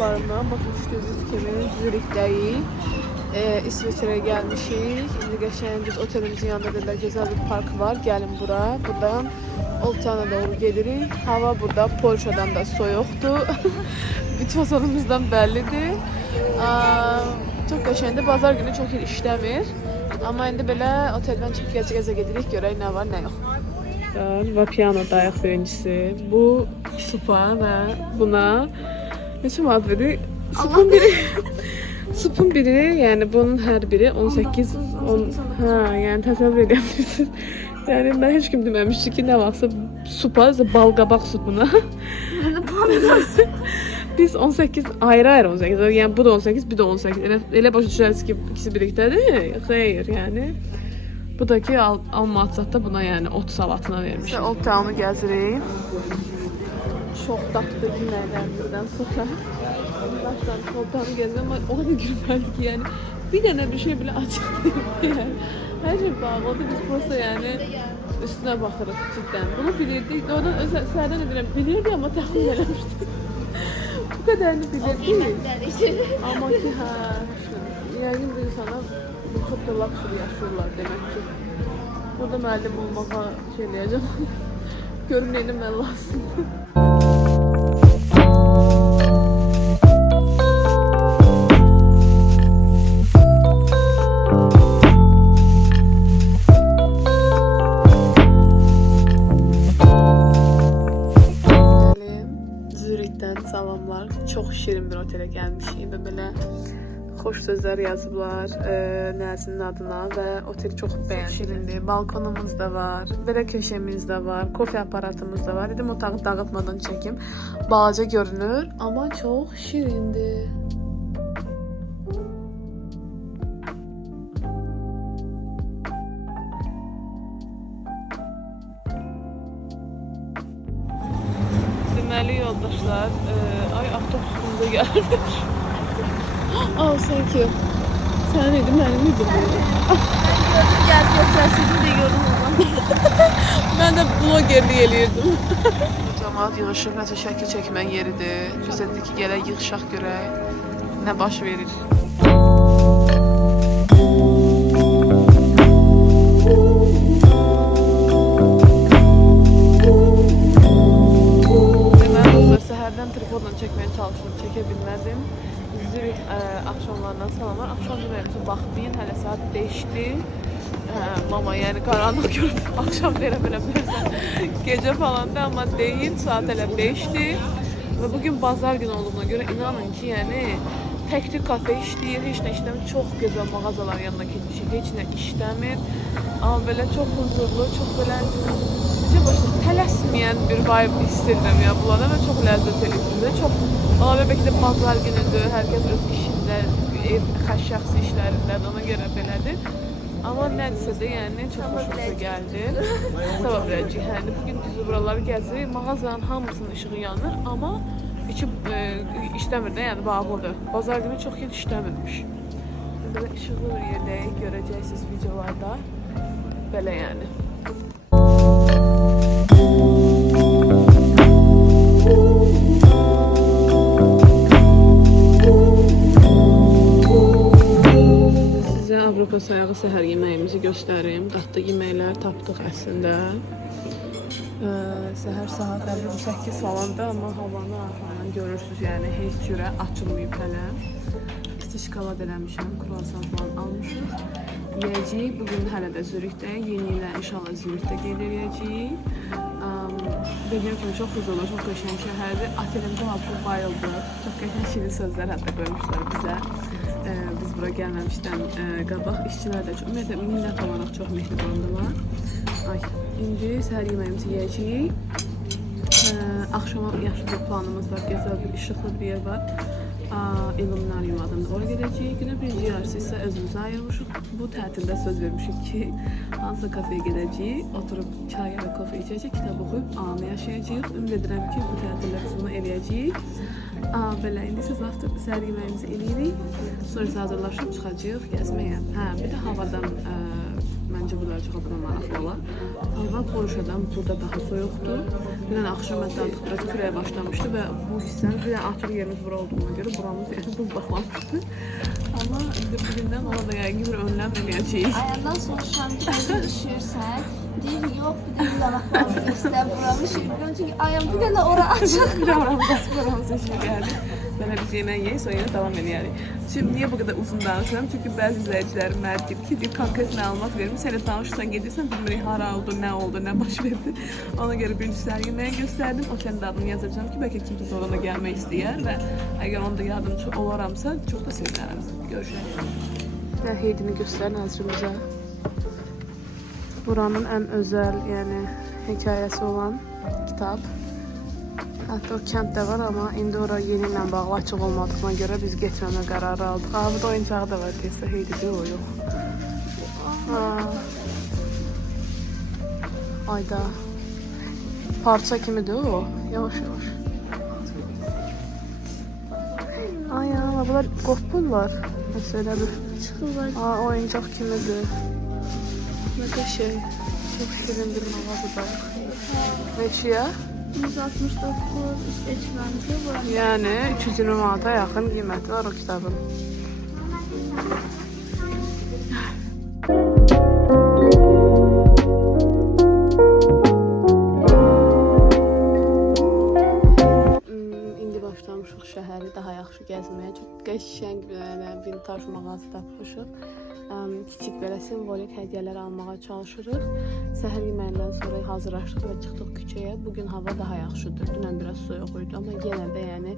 barından. Bakın gördüğünüz kimi Zürik'dəyik. İsveçrəyə gəlmişik. İndi qəşəng biz otelimizin yanında deyirlər gözəl bir park var. Gəlin bura. Buradan Oltana doğru gelirik. Hava burada Polşadan da soyuqdur. Bütün fasonumuzdan bəllidir. Çox qəşəngdir. Bazar günü çox il işləmir. Amma indi belə oteldən çıxıb gəzə-gəzə gedirik. Görək nə var, nə yox. Və piano dayaq birincisi. Bu supa və buna neçə ad verir? Supun biri. Supun biri, yəni bunun hər biri 18 yəni təsəvvür edə bilirsiniz. Yəni mən heç kim deməmişdi ki, nə vaxtsa supa, balqabaq supuna. Biz 18 ayrı 18. Yəni bu da 18, bir də 18. Elə başa düşərsiniz ki, ikisi birlikdədir. Xeyr, yəni. Bu da ki, Almatzatda buna yəni 30 savatına vermiş. Old Town-u gəzirik. Çox dadlı günlərdən sonra. Başdan Old Town-u gəzirik, amma o qədər gülməli ki, yəni bir dənə bir şey belə açıq deyil. Yəni, hər şey bağlıdır. Biz prosta yəni üstünə baxırıq ciddən. Bunu bilirdik. Oradan səhərdən edirəm. Bilirdik, amma təxmin eləmişdik. Bu qədərini bilirdik. Amma ki, yəqin bu insana çok da luxury yaşıyorlar demək ki. Burada müəllim olmağa şey eləyəcəm. Görün neyini mən lazımdır. Zürik'ten salamlar. Çok şirin bir otele gelmişim ve böyle xoş sözlər yazıblar Nəzinin adına və oteli çox bəyəndim. Balkonumuz da var, belə köşəmiz də var, kofe aparatımız da var. Dedim otağı dağıtmadan çəkim. Balaca görünür, amma çox şirindir. Deməli yoldaşlar, ay avtobusumuzda gəlmiş. Oh, thank you. Sen miydin, ben miydim? Ben gördüm, gel götürseydim de gördüm ama. Ben de blogerliği eləyirdim. Cəmaat yığışıb, nəsə şəkil çəkmən yeridir. Biz dedik ki, gələk yığışaq görək, nə baş verir. Deməli dostlar, səhərdən tripodla çəkməyə çalışdım, çəkə bilmədim. Zürih axşamlarından salamlar. Axşam deməyimizə baxmayın, hələ saat 5-dir. Mama, yəni qaranlıq görüb axşam verə bilirsən. Gecə falandır, amma deyil, saat hələ 5-dir. Və bugün bazar günü olduğuna görə inanın ki, yəni tək-tük kafe işləyir, heç nə işləmir. Çox gözəl mağazalar yanına keçmişik, heç nə işləmir. Amma belə çox huzurlu, çox belə necə başlayır, tələsməyən bir vibe istəyirəm ya bunlara və çox ləzzət edir. Çox Ala bəlkə də bazar günüdür, hər kəs öz işində, şəxsi işlərindədir, ona görə belədir. Amma nədirsə də, yəni çox xoşumuza gəldi. Tapa biləcəyik, yəni bugün düzü buraları gəzirik, mağazanın hamısının işığı yanır, amma içi işləmir də, yəni bağlıdır. Bazar günü çox yer işləmirmiş. Belə işıqlı bir yerdəyik, görəcəksiniz videolarda. Belə yəni. Avropa sayağı səhər yeməyimizi göstərim. Dadlı yeməklər tapdıq əslində. Səhər saat 8 falandır, amma havanı arxadan görürsünüz, yəni heç cürə açılmayıb hələ. İsti şokolad eləmişəm, kruasan falan almışıq. Yiyəcəyik, bugün hələ də Zürikdəyik, yeni ilə inşallah Zürikdə qeyd edəcəyik. Dediyim kimi çox huzurlu, çox qəşəng şəhərdir. Otelimdə çox bayıldı, çox qəşəng şirin sözlər hətta qoymuşlar bizə. Biz bura gəlməmişdən qabaq işçilər də çox, ümumiyyətlə millət olaraq çox mehribandılar. İndi səhər yeməyimizi yeyəcəyik. Axşama yaxşı bir planımız var, gözəl bir işıqlı bir yer var. İlluminarium adında oraya gedəcəyik. Günə birinci yarısı isə özümüzə ayırmışıq. Bu tətildə söz vermişik ki, hansısa kafeye gedəcəyik, oturub çay ya da kofe içəcək, kitab oxuyub anı yaşayacağıq. Ümid edirəm ki, bu tətildə biz bunu eləyəcəyik. Belə, indi siz səhər yeməyimizi eləyirik. Sonra isə hazırlaşıb çıxacağıq gəzməyə. Bir də havadan mən Məncə bunlar çox adama maraqlı olar. Hava Polşadan burada daha soyuqdur. Dünən axşam hətta artıq biraz küləyə başlamışdı və bu hissəni bir açıq yerimiz bura olduğuna görə buramız yəni buzlaqlamışdı. Amma bugündən ona da yəqin bir önləm eləyəcəyik. Ayağından soruşan ki, özün düşürsən. Deyir, yox, bir də yanaqlarını göstər, buramı şirkəm. Çünki ayağım bir dənə ora açıq. Bir aramız seçimi gəldi. Mənə biz yemək yeyək, sonra yenə davam eləyərik. Şimdi niyə bu qədər uzun danışıram? Çünki bəzi izləyicilərim mənə deyir ki, deyir, konkret məlumat verim. Sən də danışırsan, gedirsən, bilmirik hara oldu, nə baş verdi. Ona görə birinci səhər yeməyə göstərdim. Otelin də adını yazacağım ki, bəlkə kimsə orada gəlmək istəyər və əgər onda yardımcı olaramsa, çox da sevinərəm. Görüşürük. Heydini göstər nəzrimizə. Buranın ən özəl, yəni hekayəsi olan kitab. Hətta o kənd də var, amma indi ora yeni ilə bağlı açıq olmadığına görə biz getməmə qərarı aldıq. Burada oyuncağı da var deyəsə, Heydidir o yox. Ayda. Parça kimidir o? Yavaş. Ay ya, bunlar qopurlar. Məsələdir. Çıxırlar. Oyuncaq kimidir. Nə də şey. Çox şirin bir mağazadayıq. Neçəyə? 169 İsveç frankı var. Yəni 220 manata yaxın qiyməti var o kitabın. İndi başlamışıq şəhəri daha yaxşı gəzməyə. Çox qəşəng bir vintaj mağaza tapmışıq. Kiçik belə simvolik hədiyyələr almağa çalışırıq. Səhər yeməyindən sonra hazırlaşdıq və çıxdıq küçəyə. Bugün hava daha yaxşıdır. Dünən biraz soyuq idi, amma yenə də yəni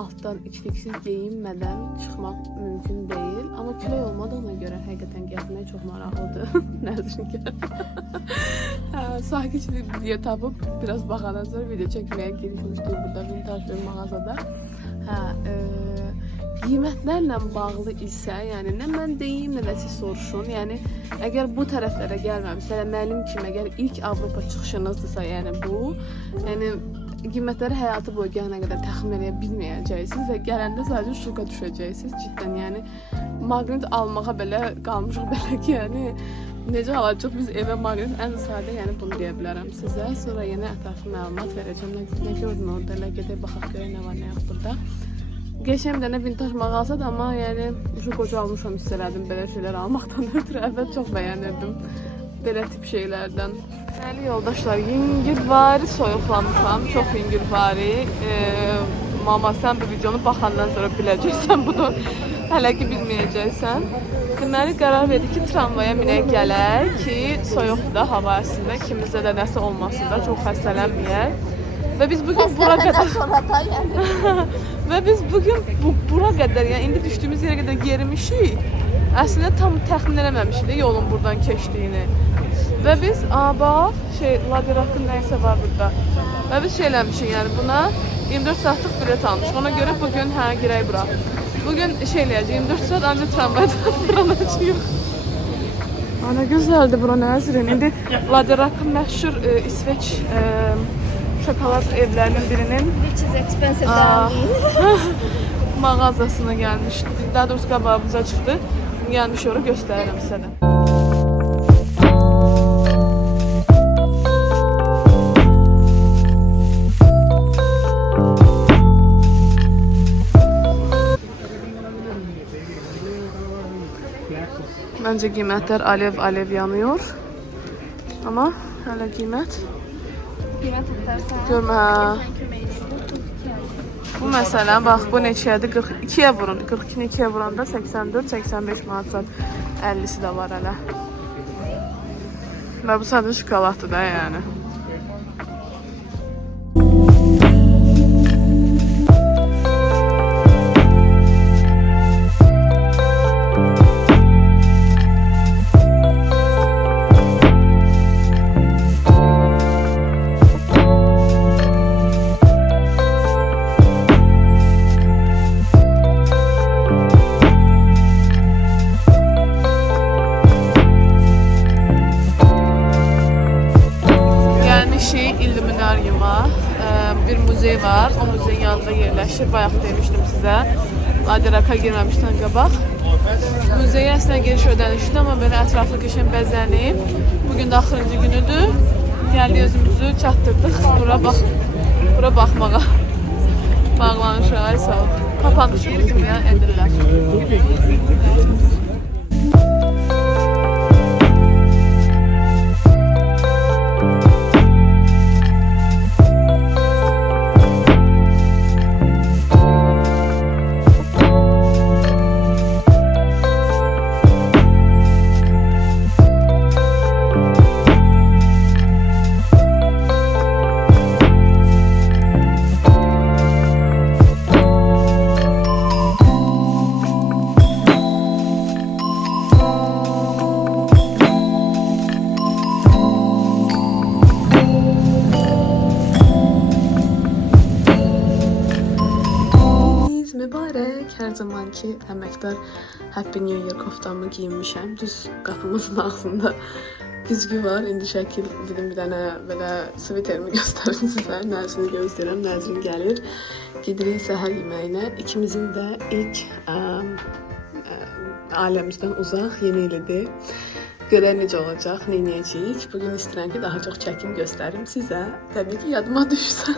altdan içliksiz geyinmədən çıxmaq mümkün deyil. Amma külək olmadığına görə həqiqətən gəzmək çox maraqlıdır. Nəzrin gəlir. Sakit bir video tapıb biraz baxandan sonra video çəkməyə girişmişdik burada vintaj bir mağazada. Qiymətlərlə bağlı isə, yəni nə mən deyim, nə də siz soruşun. Yəni əgər bu tərəflərə gəlməmişsə, mənim kimi əgər ilk Avropa çıxışınızdısa, yəni bu, yəni qiymətləri həyatı boyu gələnə qədər təxmin edə bilməyəcəksiniz və gələndə sadəcə şoka düşəcəksiniz. Ciddən, yəni maqnit almağa belə qalmışıq belə ki, yəni necə alacaq biz evə maqnit ən sadə, yəni bunu deyə bilərəm sizə. Sonra yenə ətraflı məlumat verəcəm. Nə gördün orada, elə gedək baxaq görək nə var, nə yox burada. Geçen bir dənə vintaj mağazadır, amma yəni şu qocalmışam, hiss elədim belə şeylər almaqdan ötürü. Əvvəl çox bəyənirdim belə tip şeylərdən. Deməli yoldaşlar, yüngülvari soyuqlamışam, çox yüngülvari. Mama, sən bu videonu baxandan sonra biləcəksən bunu, hələ ki bilməyəcəksən. Deməli qərar verdik ki, tramvaya minək gələk ki, soyuqda, hava əslində kimizdə də nəsə olmasın da, çox xəstələnməyək. Və biz bugün bura qədər və biz bugün bura qədər, yəni indi düşdüyümüz yerə qədər gerimişik. Əslində tam təxmin eləməmişik də yolun buradan keçdiyini. Və biz Ladirakın nəysə var burada. Və biz şey eləmişik, yəni buna 24 saatlıq bilet almışıq. Ona görə bugün girək bura. Bugün şey eləyəcək, 24 saat ancaq tramvayda buranacağıq. Ana gözəldir bura, nəzrin. İndi Ladirakın məşhur İsveç şokolad evlərinin birinin mağazasına gəlmişdik. Daha doğrusu qabağımıza çıxdı. Gəlmiş ora göstərirəm sizə də. Məncə qiymətlər alev yanıyor. Amma hələ qiymət görmə. Bu məsələn, bax bu neçədir? 42-yə vurun. 42-ni 2-yə vuranda 84-85 manat. 50-si də var hələ. Və bu sadəcə şokoladdır da yəni. Bir muzey var. O muzeyin yanında yerləşir. Bayaq demişdim sizə. Adiraka girməmişdən qabaq. Müzeyə əslən giriş ödənişli, amma belə ətraflı qəşəng bəzənib. Bugün də axırıncı günüdür. Gəldik özümüzü çatdırdıq bura baxmağa. Bağlanışıq, ay sağ ol. Kapanışı bizim ya, edirlər. Mübarək, hər zamanki əməkdar Happy New Year koftamı giyinmişəm. Düz qapımızın ağzında güzgü var. İndi şəkil dedim bir dənə belə sviterimi göstərim sizə. Nəzrini gözləyirəm, Nəzrin gəlir. Gedirik səhər yeməyinə. İkimizin də ilk ailəmizdən uzaq yeni ilidir. Görək necə olacaq, neynəyəcəyik. Bugün istəyirəm ki, daha çox çəkim göstərim sizə. Təbii ki, yadıma düşsə.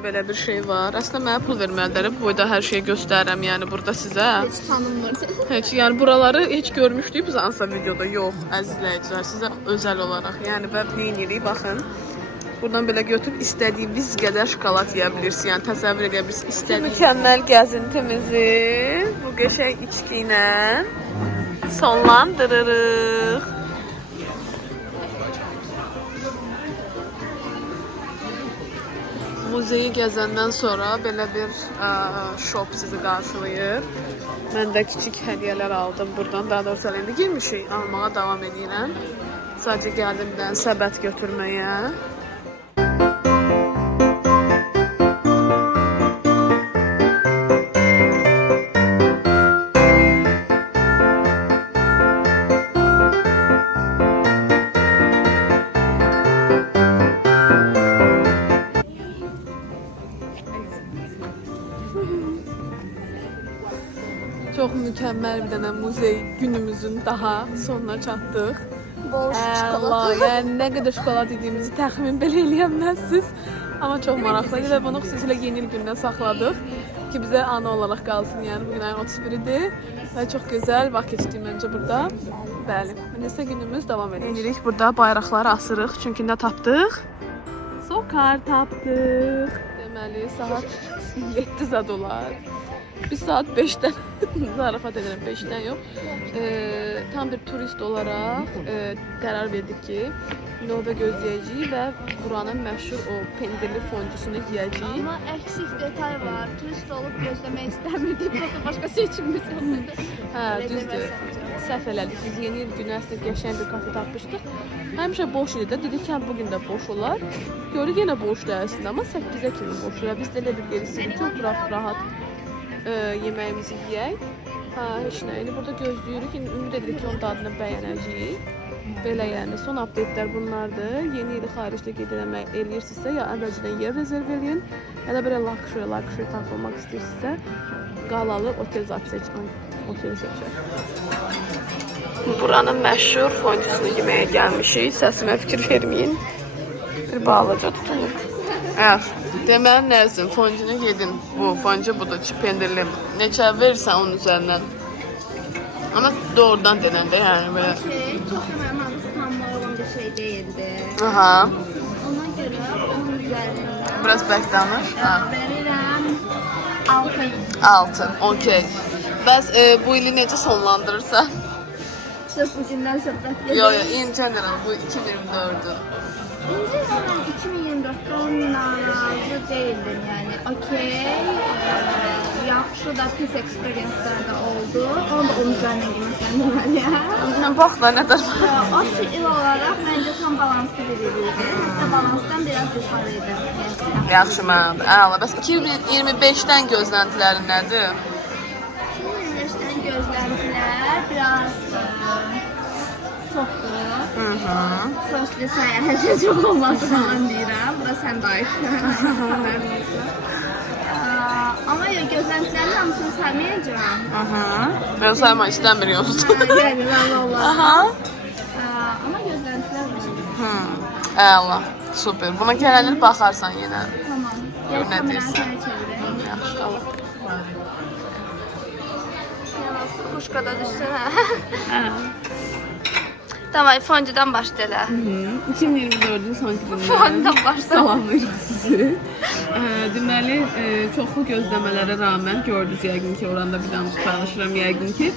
Belə bir şey var. Əslində mənə pul verməlidirlər. Bu boyda hər şeyi göstərirəm, yəni burada sizə. Heç tanınmırdı. Heç, yəni buraları heç görmüşdük biz hansısa videoda. Yox, əzizləyicilər, sizə özəl olaraq. Yəni və nə edirik, baxın. Buradan belə götürüb istədiyiniz qədər şokolad yeyə bilirsiniz. Yəni təsəvvür edə bilirsiniz istədiyiniz. Mükəmməl gəzintimizi bu qəşəng içki ilə sonlandırırıq. Muzeyi gəzəndən sonra belə bir shop sizi qarşılayır. Mən də kiçik hədiyyələr aldım buradan. Daha doğrusu indi girmişik, almağa davam edirəm. Sadəcə gəldim bir dənə səbət götürməyə. Çox mükəmməl bir dənə muzey günümüzün daha sonuna çatdıq. Bol şokolad. Yəni nə qədər şokolad yediyimizi təxmin belə eləyəməzsiniz. Amma çox maraqlı idi və bunu xüsusilə yeni il gündən saxladıq ki, bizə ana olaraq qalsın. Yəni bugün ayın 31-idir və çox gözəl vaxt keçdik məncə burada. Bəli, nəsə günümüz davam edir. Burada bayraqları asırıq çünki nə tapdıq? Sokar tapdıq. Deməli saat 7 zad olar. Biz saat 5'ten zarafat edelim 5'ten yok. Tam bir turist olarak karar verdik ki növbə gözləyəcəyik və buranın məşhur o pendirli foncusunu yiyəcəyik. Amma əksik detay var. Turist olub gözləmək istəmirdik. Başqa seçimimiz yoxdur. Hə, düzdür. Səhv elədik. Biz yeni il günü əslində qəşəng bir kafe tapmışdıq. Həmişə boş idi də. Dedik ki, bugün də boş olar. Gördük yenə boşdur əslində, amma 8-ə kimi boş olar. Biz də elə bir yer istədik ki, oturaq rahat yeməyimizi yeyək. Heç nə. İndi burada gözləyirik. Ümid edirik ki, onun dadını bəyənəcəyik. Belə yəni son update'lər bunlardır. Yeni ili xaricdə qeyd eləyirsinizsə, ya əvvəlcədən yer rezerv eləyin, ya da belə luxury tapılmaq istəyirsinizsə, qalalı otel seçək. Buranın məşhur foncusunu yeməyə gəlmişik. Səsimə fikir verməyin. Bir balaca tutulur. Deməli nəzim, foncunu yedin. Bu foncu budur, pendirli. Neçə verirsən onun üzərindən? Ama doğrudan denəndə yəni belə. Çox da mənim alışkanlığı olan bir şey değildi. Aha. Ona görə onun üzərindən Biraz bək danış. verirəm 6. 6. Okey. Bəs bu ili necə sonlandırırsan? Sırf bu gündən söhbət gedir. Yo, in general bu 2024'ü. İnci zaman 2024'ten razı değildim yani. Okey. Yaxşı da pis experience'ler de oldu. Onu da onun üzerine girmekten ya. Bax da nə qədər. O il olarak bence tam balanslı bir iliydi. Balansdan biraz yukarıydı. Yaxşı mənadır. Əla. Bəs 2025'dən gözləntilərin nədir? 2025'ten gözlentilerim Frostli səyahətə çox olması falan deyirəm. Bura sən də aidsən. Ama gözlentilərin hamısını saymayacağım. Ben saymak istemiyorum. Yani valla. Ama gözlentilər var. Allah, süper. Buna gəlir baxarsan yenə. Tamam. Gör Gel nə kameranı deyirsən. sənə çevireyim. Yaxşı qalır. Kuşkada düşsene. Tamam, foncudan başlayalım. 2024'ün son günündən Fondan başlayalım. salamlayırıq sizi. Deməli, çoxlu gözləmələrə rağmen gördünüz yəqin ki, oranda bir danış paylaşıram yəqin ki.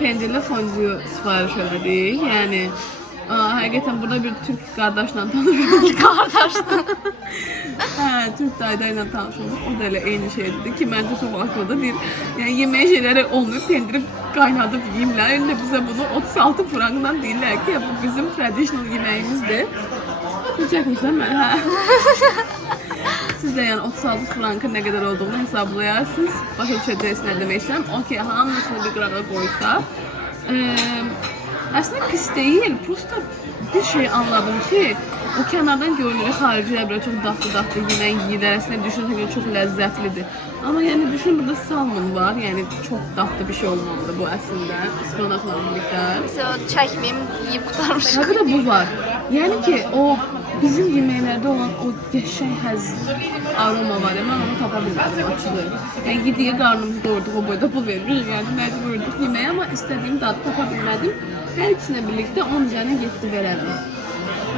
Pendirlə foncu sifariş elədik. Yəni, həqiqətən burada bir Türk qardaşla tanışdıq. Türk dayıyla tanışdıq. O da elə eyni şey dedi ki, məncə çox akıllıdır. Deyir, yəni yeməyə şeyləri olmuyor, pendiri qaynadıb yeyirlər. İndi bizə bunu 36 frankdan deyirlər ki, bu bizim traditional yeməyimizdir. Çəkmirsən mən, hə? Siz də yəni 36 frankın nə qədər olduğunu hesablayarsınız. Başa düşəcəksiniz nə demək istəyirəm. Okey, hamısını bir qırağa qoysaq. Aslında pis değil, prosta bir şey anladım ki, o kənardan görünür, xaricilər belə çox daxlı yemək yeyirlər, əslində düşünürsə çox ləzzətlidir. Amma yəni düşün, burada salmon var, yəni çox daxlı bir şey olmalıdır bu əslində, ıspanaqla birlikdə. Mesela o çəkməyim, yiyib qutarmışıq. Həqiqətən da bu var. Yəni ki, o bizim yeməklərdə olan o qəşəng həzz aroma var ya, mən onu tapa bilmədim, açılır. Yəni gidiyə qarnımızı doyurduq, o boyda pul vermişik, yəni məcburduq yeməyə, amma istədiyim dadı tapa bilmədim. Hər ikisinə birlikdə 10 üzərinə 7 verərdim.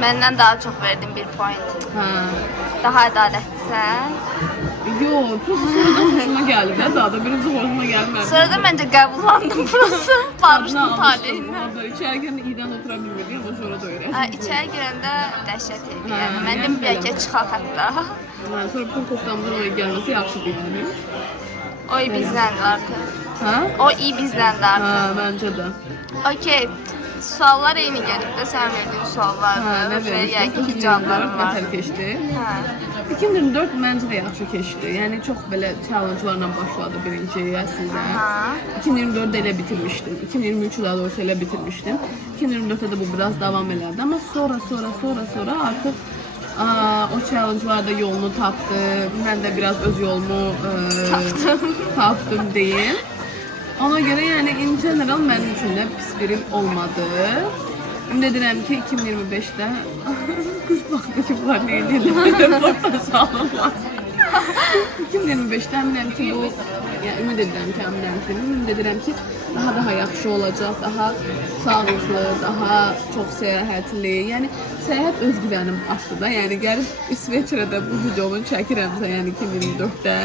Məndən daha çox verdim 1 point. Hə. Daha ədalətlisən. Yox, prosta sonradan hoşuma gəldi də, daha da birinci hoşuma gəlmədi. Sonra da məncə qəbullandım burası. Barışdım talihindən. İçəri girəndə iyidən otura bilmirdik, amma sonra da öyrəndim. İçəri girəndə dəhşət idi. Hə, Yəni mən yəni dedim bir belə. əkə çıxaq hətta. Sonra bütün koftamızın oraya gəlməsi yaxşı deyildi. O iyi bizləndir artıq. Hə? O iyi bizləndi Hə, artıq. məncə də. Okey. Suallar eyni gəlib də sən verdiyin Hə, suallardır nə və vermişdim? yəqin ki cavabların var. Nətər keçdi? Hə. 2024 məncə də yaxşı keçdi. Yəni çox belə challenge-larla başladı birinci əslində. Hə. 2024-də elə bitirmişdim. 2023-ü daha doğrusu elə bitirmişdim. 2024-də də bu biraz davam elədi. Amma sonra artıq o challenge-larda yolunu tapdı. Mən də biraz öz yolumu tapdım deyim. Ona görə yəni in general mənim üçün də pis bir il olmadı. Ümid edirəm ki 2025-də qız baxdı ki bunlar nə edirlər, baxda sağlamlar. 2025-də əminəm ki bu, yəni ümid edirəm ki daha yaxşı olacaq, daha sağlıqlı, daha çox səyahətli. Yəni səyahət öz güvənim artdı da. Yəni gəlib İsveçrədə bu videonu çəkirəmsə, yəni 2024-də.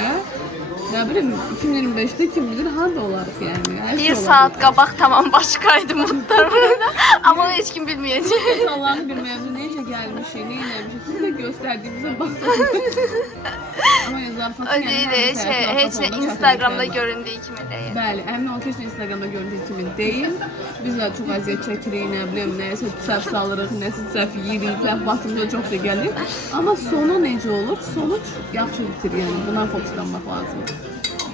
Ya bilim 2025'te kim bilir harda olarıq yani. Her Bir saat qabaq tamam başqaydı muhtemelen. Ama onu heç kim bilməyəcək. Allah'ını bilməyəcək necə gəlmişik, nə eləmişik. Siz də göstərdiyimizə baxsınız. Ama yazarsanız O deyil, heç nə Instagramda göründüyü kimi deyil. Bəli, əmin ol ki, heç nə Instagramda göründüyü kimi deyil. Biz də çox əziyyət çəkirik, nə bilim, nəsə səhv salırıq, nəsə səhv yeyirik, səhv vaxtımızda çox şey gəlir. Amma sonu necə olur? Sonuç yaxşı bitir, yəni buna fokuslanmaq lazımdır.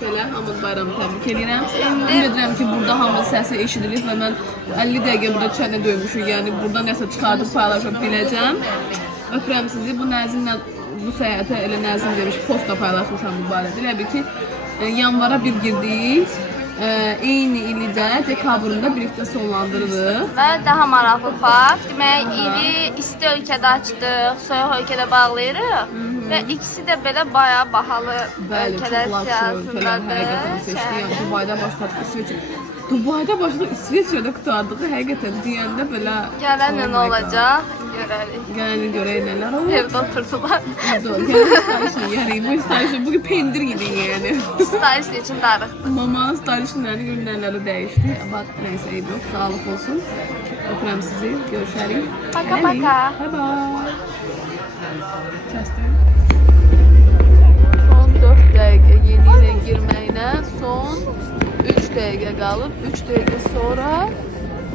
Belə hamı bayramı təbrik edirəm. Ümid edirəm ki, burada hamının səsi eşidilir və mən 50 dəqiqə burada çənə döymüşük, yəni burada nəsə çıxardıb paylaşıb biləcəm. Öpürəm sizi. Bu Nəzimlə bu səyahətə elə Nəzim demiş, postda paylaşmışam bu barədə. Elə bil ki, yanvara bir girdik. Eyni ili də dekabrında birlikdə sonlandırırıq. Və daha maraqlı fakt, demək ili isti ölkədə açdıq, soyuq ölkədə bağlayırıq və ikisi də belə bayağı bahalı Bəli, ölkələr çox laçlı ölkələr həqiqətən seçdik. Yəni Dubayda başladıq, İsveçrə. Dubayda başladıq, İsveçrədə qurtardıq. Həqiqətən deyəndə belə gələn nə olacaq? Görərik. Yəni görək nələr olur. Evdə oturdular. Gəlin stajını yəriyim. Bu stajını bugün pendir yedik yəni. Stajı üçün darıq. Mamanın stajını görün nələri dəyişdi. Bax, nəysə, eyb yox. Sağlıq olsun. Öpürəm sizi. Görüşərik. Paka paka. Bye bye. Kəsdim. Son 4 dəqiqə yeni ilə girməyinə son 3 dəqiqə qalıb. 3 dəqiqə sonra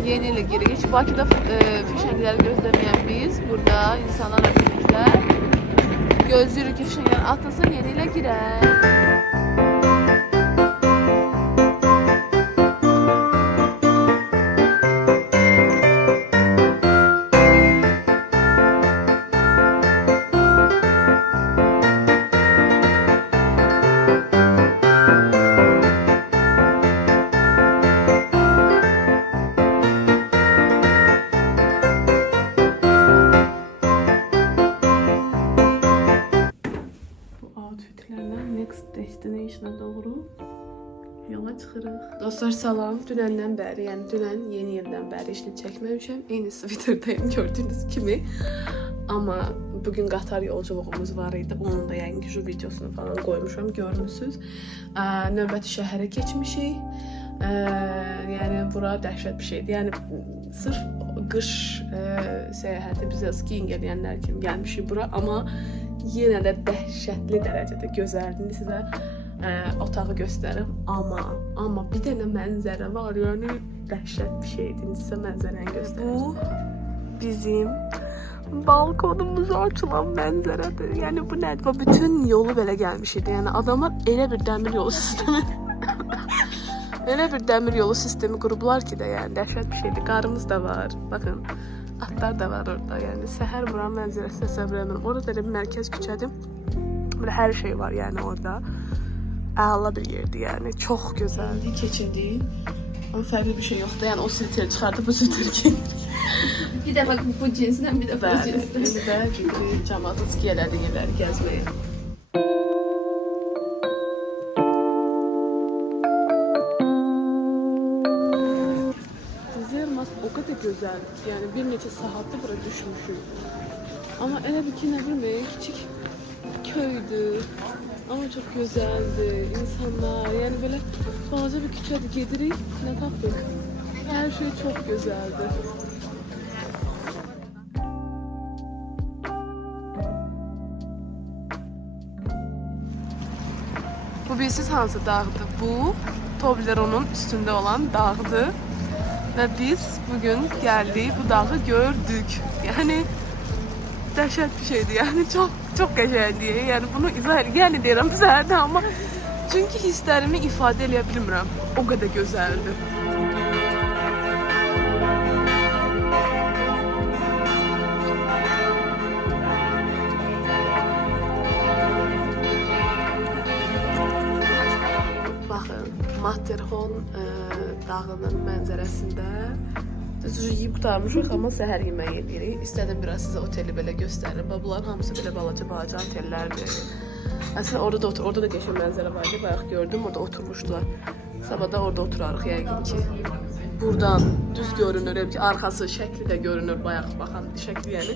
yeni ilə giririk. Heç Bakıda fişəngləri gözləməyən biz burada insanlarla birlikdə gözləyirik ki, fişənglər atılsın, yeni ilə girək. next destination'a doğru yola çıxırıq. Dostlar salam. Dünəndən bəri, yəni dünən yeni ildən bəri işini çəkməmişəm. Eyni Twitter'dayım gördüyünüz kimi. Amma bugün qatar yolculuğumuz var idi. Onun da yəni ki, şu videosunu falan qoymuşam, görmüsünüz. Növbəti şəhərə keçmişik. Yəni bura dəhşət bir şeydir. Yəni sırf qış səyahəti bizə skiing edənlər kimi gəlmişik bura, amma yenə də dəhşətli dərəcədə gözəldir. Sizə otağı göstərim, amma bir dənə mənzərə var, yəni dəhşət bir şeydir. Sizə mənzərəni göstərim. Bu bizim balkonumuza açılan mənzərədir. Yəni bu nədir? Bütün yolu belə gəlmişdi. Yəni adamlar elə bir dəmir yolu sistemi qurublar ki də, yəni dəhşət bir şeydir. Qarımız da var. Baxın, atlar da var orada. Yəni səhər buranın mənzərəsini təsəvvür edirəm. Orada da bir mərkəz küçədir. Böyle hər şey var yəni orada. Əla bir yerdir yəni. Çox gözəldir, keçildi. Amma fərqli bir şey yoxdur. Yəni o silteri çıxardı, bu silteri gelir. Bir dəfə bu cinsindən, bir dəfə bu cinsindən. Bir də çünki cəmaatı ski elədi yerləri gəzməyə. Zermas o qədər gözəldir ki, yəni bir neçə saatdır bura düşmüşük. Amma elə bir ki, nə bilmək, kiçik köydür. Amma çox gözəldir, insanlar, yəni belə balaca bir küçədir, gedirik, nə tapdıq? Hər şey çox gözəldir. Bu bilsiz hansı dağdır? Bu Toblerone'un üstündə olan dağdır. Və biz bugün gəldik, bu dağı gördük. Yəni dəhşət bir şeydir. Yəni çox qəşəngdir. Yəni bunu izah yəni deyirəm səhərdə, amma çünki hisslərimi ifadə edə bilmirəm. O qədər gözəldir. Baxın, Matterhorn dağının mənzərəsində yeyib qutarmışıq, amma səhər yeməyi yedik. İstədim biraz sizə oteli belə göstərim. Bunların hamısı belə balaca otellərdir. Əslində orada da qəşəng mənzərə var idi. Bayaq gördüm, orada oturmuşdular. Sabah da orada oturarıq yəqin ki. Buradan düz görünür, ki arxası, şəkli də görünür. Bayaq baxan şəkli, yəni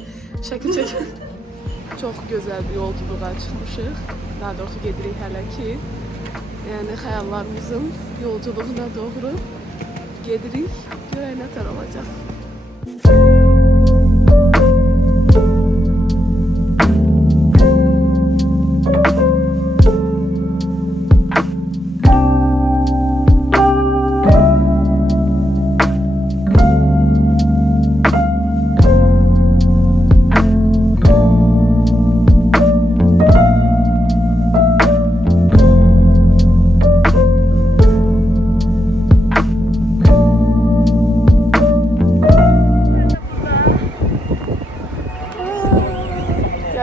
şəkil çəkin. Çox gözəl bir yolculuğa çıxmışıq. Daha doğrusu gedirik hələ ki. Yəni xəyallarımızın yolculuğuna doğru gedirik. Görək nə tər olacaq.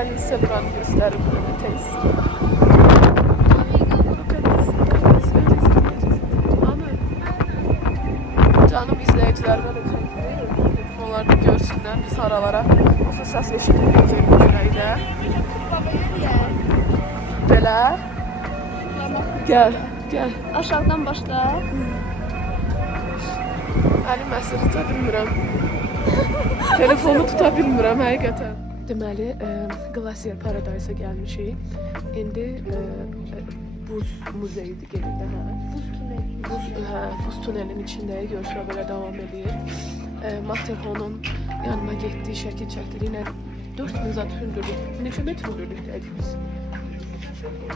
Yani size buranı gösterim böyle tez. Canım izleyiciler böyle çekti. Onlar da görsünler biz aralara. Olsa ses eşitmeyecek burayla. Belə. Gel. Aşağıdan başla. Əlim əsir tuta bilmirəm. Telefonu tuta bilmirəm həqiqətən. Deməli, Glacier Paradise'a gəlmişik. İndi buz muzeyidir gedirdə, buz tunelin içindəyik, görüşlə belə davam edir. Matterhorn'un yanına getdik, şəkil çəkdik. Yine 4000 zat hündürlük, neçə metr hündürlükdəydik biz?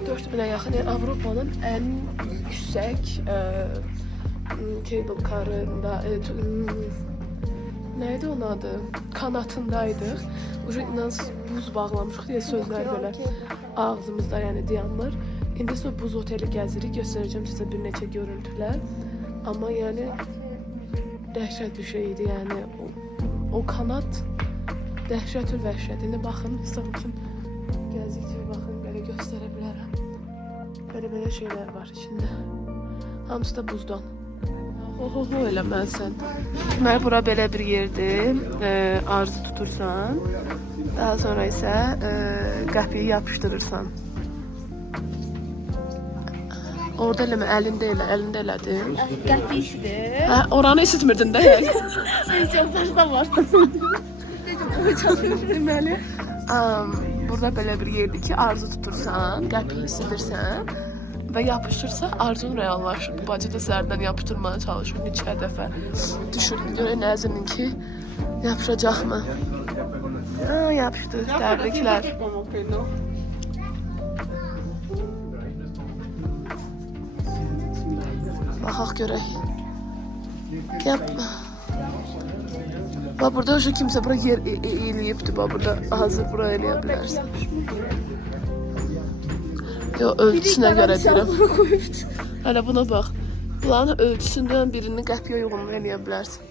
4000'ə yaxın, yəni Avropanın ən yüksək cable car'ında, neydi onun adı? Kanatındaydıq. İnanın buz bağlamışıq deyə sözlər belə ağzımızda yəni dayanmır. İndi sonra buz oteli gəzirik, göstərəcəm sizə bir neçə görüntülər. Amma yəni dəhşət bir şey idi, yəni o kanat dəhşətül vəhşət. İndi baxın, sizə bütün gəzdikcə baxın, belə göstərə bilərəm. Belə şeylər var içində. Hamısı da buzdan. Oho eləməsən. Deməli, bura belə bir yerdir. Arzu tutursan, daha sonra isə qəpiyi yapışdırırsan. Orada eləmə, əlində elə, əlində elədim. Qəpikdir. Hə, oranı isitmirdin də. Çox başdan başlasın. Deməli, burada belə bir yerdir ki, arzu tutursan, qəpiyi isidirsən və yapışırsa arzun reallaşır. Bu bacı da sərdən yapışdırmaya çalışır neçə dəfə. Düşürdüm, görək Nəzinin ki, yapışacaqmı? Yapışdı, təbriklər. Baxaq görək. Yapma. Bax, burada kimsə bura yer eləyibdir. Bax, burada hazır bura eləyə bilərsən. Yox, ölçüsünə görə deyirəm. Hələ buna bax. Bunların ölçüsündən birini qəpiyə uyğun eləyə bilərsən.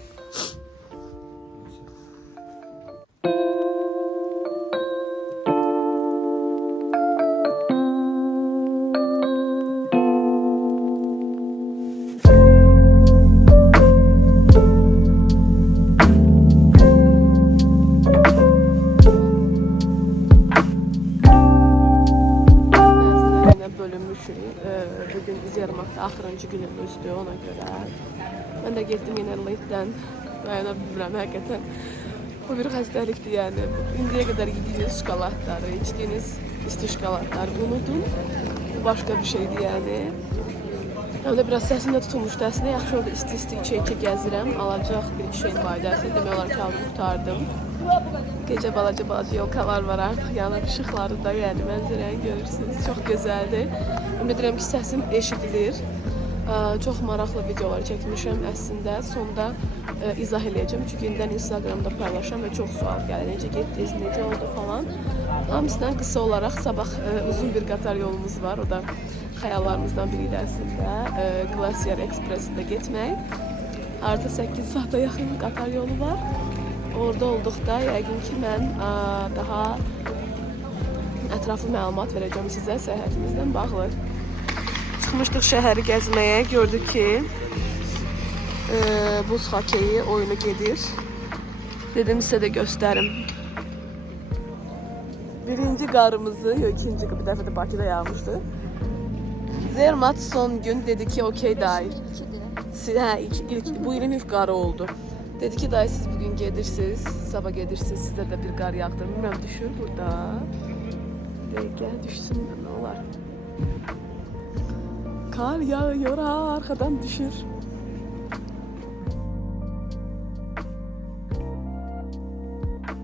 Bugün Zermattda axırıncı günümüzdür ona görə. Mən də getdim yenə Liddən. Dayana bilmirəm həqiqətən. Bu bir xəstəlikdir yəni. İndiyə qədər yediyiniz şokoladları, içdiyiniz isti şokoladları unudun. Bu başqa bir şeydir yəni. Həm də biraz səsimdə tutulmuşdu əslində. Yaxşı oldu isti-isti içə-içə gəzirəm. Alacaq bir şeyin faydası. Demək olar ki, alıb qurtardım. Gecə balaca yolkalar var artıq yanıb işıqları da, yəni mənzərəni görürsünüz. Çox gözəldir. Ümid edirəm ki, səsim eşidilir. Çox maraqlı videolar çəkmişəm əslində. Sonda izah eləyəcəm. Çünki yenidən Instagramda paylaşam və çox sual gəlir. Necə getdiniz, necə oldu falan. Hamısından qısa olaraq sabah uzun bir qatar yolumuz var. O da xəyallarımızdan biri idi əslində. Glacier Express-də getmək. Artıq 8 saata yaxın qatar yolu var. Orada olduqda yəqin ki, mən daha ətraflı məlumat verəcəm sizə səyahətimizdən bağlı. Çıxmışdıq şəhəri gəzməyə, gördük ki, buz hokeyi oyunu gedir. Dedim sizə də göstərim. Birinci qarımızı, yox ikinci bir dəfə də Bakıda yağmışdı. Zermatt son gün dedi ki, okey dayı. Bu ilin ilk qarı oldu. Dedi ki, dayı siz bugün gedirsiniz, sabah gedirsiniz, sizdə də bir qar yağdır. Bilməm, düşür burada. Dəqiqə, düşsün, nə olar? Kar yağıyor, arxadan düşür.